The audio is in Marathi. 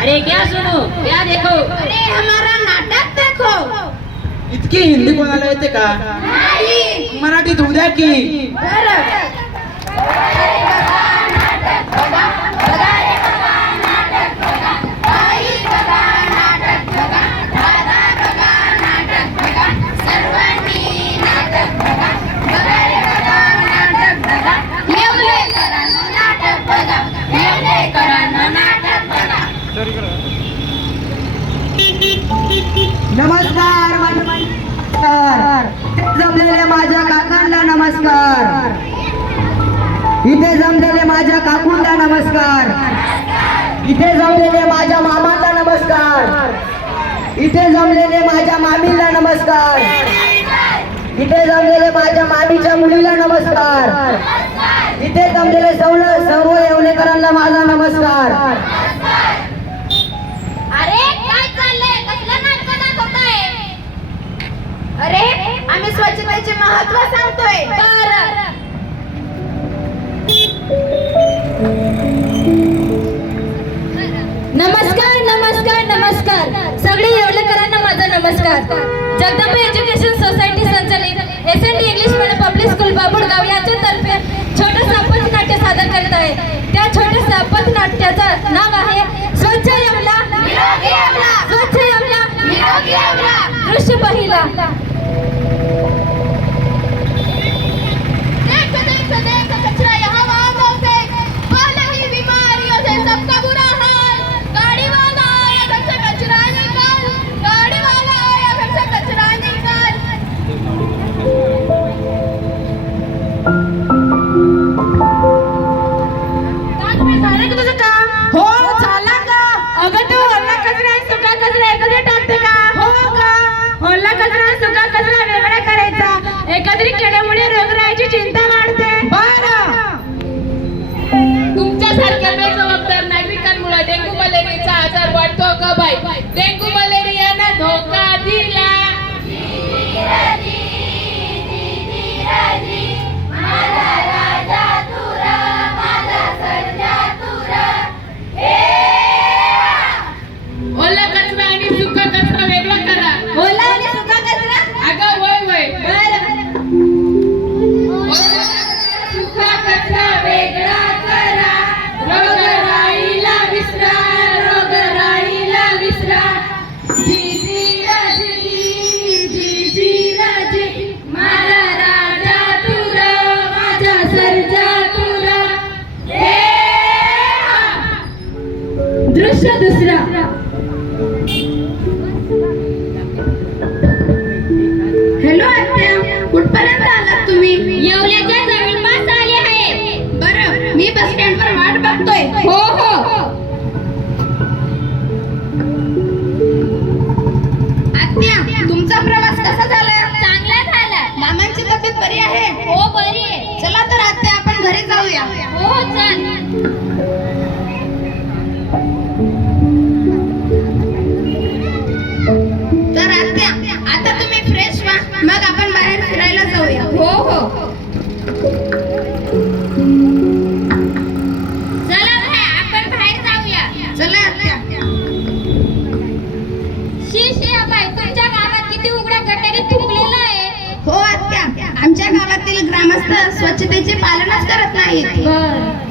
अरे क्या सुनो? क्या देखो? अरे हमारा नाटक देखो। इतकी हिंदी कोणाला येते का? नाही। मराठीत उद्या की? बरं। नमस्कार नमस्कार. जमलेले माझ्या काकांना नमस्कार. इथे जमलेले माझ्या काकूंना नमस्कार. इथे जमलेले माझ्या मामांना नमस्कार. इथे जमलेले माझ्या मामीला नमस्कार. इथे जमलेले माझ्या मामीच्या मुलीला नमस्कार. इथे जमलेले सर्व सर्व येवलेकरांना माझा नमस्कार. स्वच्छतेचे महत्त्व सांगतोय. नमस्कार नमस्कार नमस्कार. सगळे येवलेकरांना माझा नमस्कार. जगदंबा एज्युकेशन सोसायटी संचालित S N D English medium public school Babulgaon यांच्यातर्फे छोटं पथ नाट्य सादर करत आहे. त्या छोट्या पथ नाट्याचं नाव आहे स्वच्छ यमला. स्वच्छ यमला. दृश्य पहिला. कचरा सुका कचरा वेगळा करायचा. एकत्रित केल्यामुळे रोगराईची चिंता वाढते. बरं तुमच्यासारख्या बेजबाबदार नागरिकांमुळे डेंग्यू मलेरियाचा आजार वाढतो का बाई. डेंग्यू कचरा वेगळा करा. रोगराईला विसरा रोगराईला विसरा. जी जी राजी जी जी राजी. माझा राजा तुरा माझा सर्जा तुरा. दृश्य दुसरा. हॅलो आत्या. कुठपर्यंत आलात तुम्ही? बस वाट बघतोय हो हो. आत्या तुमचा प्रवास कसा झाला? चांगला झाला. मामांची तब्येत बरी आहे? हो बरी आहे. चला तर आत्या आपण घरी जाऊया. हो चाल ग्रामस्थ स्वच्छतेचे पालनच करत नाहीत.